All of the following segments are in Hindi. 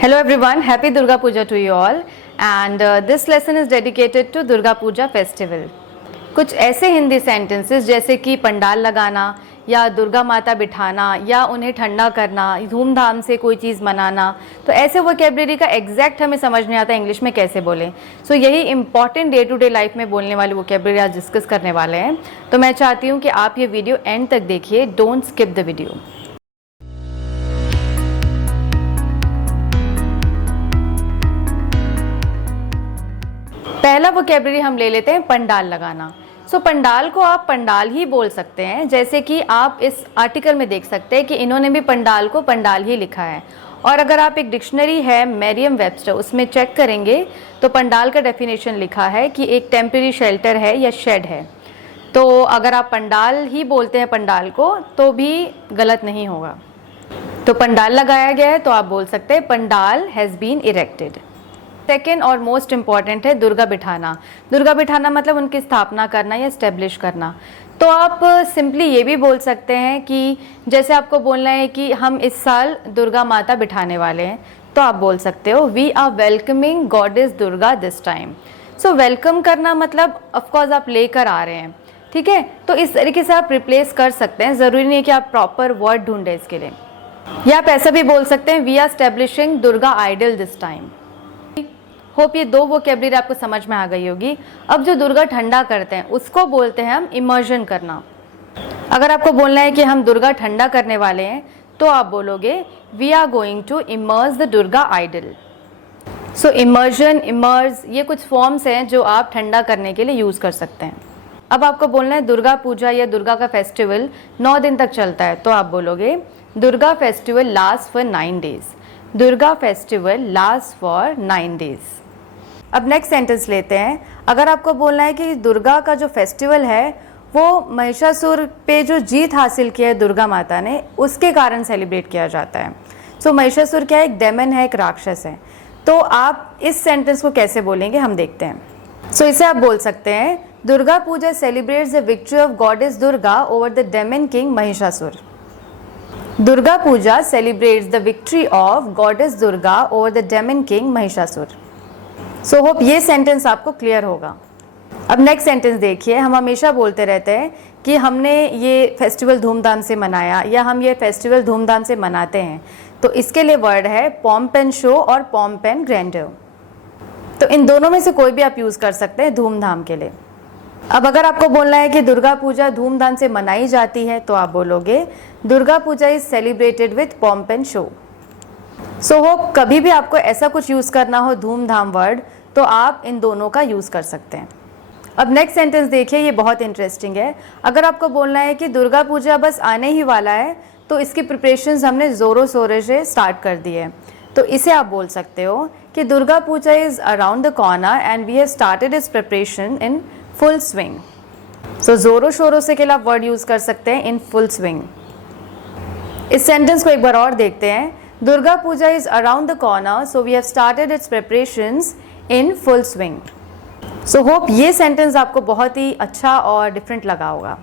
Hello everyone, happy Durga Puja to you all and this lesson is dedicated to Durga Puja festival. कुछ ऐसे हिंदी सेंटेंसेस जैसे कि पंडाल लगाना या दुर्गा माता बिठाना या उन्हें ठंडा करना, धूमधाम से कोई चीज़ मनाना, तो ऐसे वोकैबुलरी का एग्जैक्ट हमें समझ नहीं आता इंग्लिश में कैसे बोलें. सो यही important day to day life में बोलने वाली वोकैबुलरी आज डिस्कस करने वाले हैं. तो मैं चाहती हूँ कि आप ये वीडियो एंड तक देखिए, डोंट स्किप द वीडियो. पहला वोकैबुलरी हम ले लेते हैं पंडाल लगाना. सो पंडाल को आप पंडाल ही बोल सकते हैं, जैसे कि आप इस आर्टिकल में देख सकते हैं कि इन्होंने भी पंडाल को पंडाल ही लिखा है. और अगर आप एक डिक्शनरी है मेरियम वेबस्टर उसमें चेक करेंगे तो पंडाल का डेफिनेशन लिखा है कि एक टेम्परेरी शेल्टर है या शेड है. तो अगर आप पंडाल ही बोलते हैं पंडाल को तो भी गलत नहीं होगा. तो पंडाल लगाया गया है तो आप बोल सकते हैं pandal has been erected. Second और मोस्ट इम्पॉर्टेंट है दुर्गा बिठाना. दुर्गा बिठाना मतलब उनकी स्थापना करना या इस्टेब्लिश करना. तो आप सिंपली ये भी बोल सकते हैं कि जैसे आपको बोलना है कि हम इस साल दुर्गा माता बिठाने वाले हैं, तो आप बोल सकते हो we are welcoming goddess Durga this time. So welcome करना मतलब ऑफकोर्स आप लेकर आ रहे हैं, ठीक है. तो इस तरीके से आप रिप्लेस कर सकते हैं, ज़रूरी नहीं है कि आप प्रॉपर वर्ड ढूंढें इसके लिए. या आप ऐसा भी बोल सकते हैं we are establishing Durga idol this time. Hope ये दो वोकैबुलरी आपको समझ में आ गई होगी. अब जो दुर्गा ठंडा करते हैं उसको बोलते हैं हम इमर्जन करना. अगर आपको बोलना है कि हम दुर्गा ठंडा करने वाले हैं तो आप बोलोगे we are going to emerge the Durga idol. So immersion, emerge ये कुछ फॉर्म्स हैं जो आप ठंडा करने के लिए यूज़ कर सकते हैं. अब आपको बोलना है दुर्गा पूजा या दुर्गा का फेस्टिवल 9 दिन तक चलता है, तो आप बोलोगे Durga festival last for 9 days. Durga festival last for 9 days. अब नेक्स्ट सेंटेंस लेते हैं. अगर आपको बोलना है कि दुर्गा का जो फेस्टिवल है वो महिषासुर पे जो जीत हासिल की है दुर्गा माता ने, उसके कारण सेलिब्रेट किया जाता है. सो महिषासुर क्या है, एक डेमन है, एक राक्षस है. तो आप इस सेंटेंस को कैसे बोलेंगे हम देखते हैं. सो इसे आप बोल सकते हैं Durga Puja celebrates the victory of goddess Durga over the demon king Mahishasur. Durga Puja celebrates the victory of goddess Durga over the demon king Mahishasur. So hope ये सेंटेंस आपको क्लियर होगा. अब नेक्स्ट सेंटेंस देखिए. हम हमेशा बोलते रहते हैं कि हमने ये फेस्टिवल धूमधाम से मनाया या हम ये फेस्टिवल धूमधाम से मनाते हैं. तो इसके लिए वर्ड है पॉम्प एंड शो और पॉम्प एंड ग्रैंडर. तो इन दोनों में से कोई भी आप यूज़ कर सकते हैं धूमधाम के लिए. अब अगर आपको बोलना है कि दुर्गा पूजा धूमधाम से मनाई जाती है तो आप बोलोगे Durga Puja is celebrated with pomp and show. So hope कभी भी आपको ऐसा कुछ यूज़ करना हो धूमधाम वर्ड तो आप इन दोनों का यूज़ कर सकते हैं. अब नेक्स्ट सेंटेंस देखिए, ये बहुत इंटरेस्टिंग है. अगर आपको बोलना है कि दुर्गा पूजा बस आने ही वाला है तो इसकी प्रिपरेशंस हमने ज़ोरों शोरों से स्टार्ट कर दी है. तो इसे आप बोल सकते हो कि Durga Puja is around the corner and we have started its preparation in full swing. So ज़ोरों शोरों से के लिए आप वर्ड यूज़ कर सकते हैं इन फुल स्विंग. इस सेंटेंस को एक बार और देखते हैं. Durga Puja is around the corner so we have started its preparations in full swing. So hope ये सेंटेंस आपको बहुत ही अच्छा और डिफरेंट लगा होगा.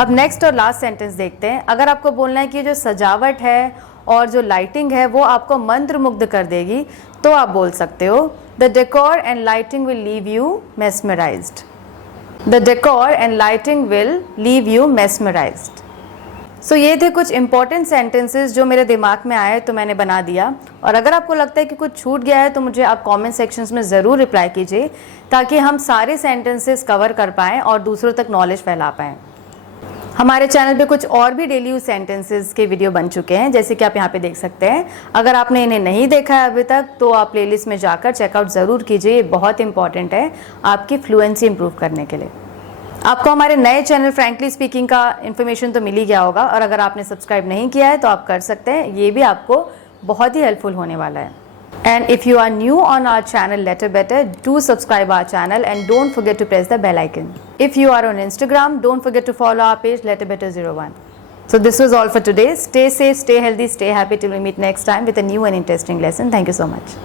अब नेक्स्ट और लास्ट सेंटेंस देखते हैं. अगर आपको बोलना है कि जो सजावट है और जो लाइटिंग है वो आपको मंत्रमुग्ध कर देगी तो आप बोल सकते हो the decor and lighting will leave you mesmerised. The decor and lighting will leave you mesmerised. So ये थे कुछ इंपॉर्टेंट सेंटेंसेस जो मेरे दिमाग में आए तो मैंने बना दिया. और अगर आपको लगता है कि कुछ छूट गया है तो मुझे आप कमेंट सेक्शंस में ज़रूर रिप्लाई कीजिए ताकि हम सारे सेंटेंसेस कवर कर पाएँ और दूसरों तक नॉलेज फैला पाएँ. हमारे चैनल पे कुछ और भी डेली यूज सेंटेंसेस के वीडियो बन चुके हैं, जैसे कि आप यहाँ पे देख सकते हैं. अगर आपने इन्हें नहीं देखा है अभी तक तो आप प्लेलिस्ट में जाकर चेकआउट ज़रूर कीजिए. ये बहुत इंपॉर्टेंट है आपकी फ्लुएंसी इंप्रूव करने के लिए. आपको हमारे नए चैनल फ्रैंकली स्पीकिंग का इन्फॉर्मेशन तो मिल ही गया होगा और अगर आपने सब्सक्राइब नहीं किया है तो आप कर सकते हैं. ये भी आपको बहुत ही हेल्पफुल होने वाला है. And if you are new on our channel letter better, do subscribe our channel and don't forget to press the bell icon. If you are on Instagram, don't forget to follow our page letterbetter01. So this was all for today. Stay safe, stay healthy, stay happy till we meet next time with a new and interesting lesson. Thank you so much.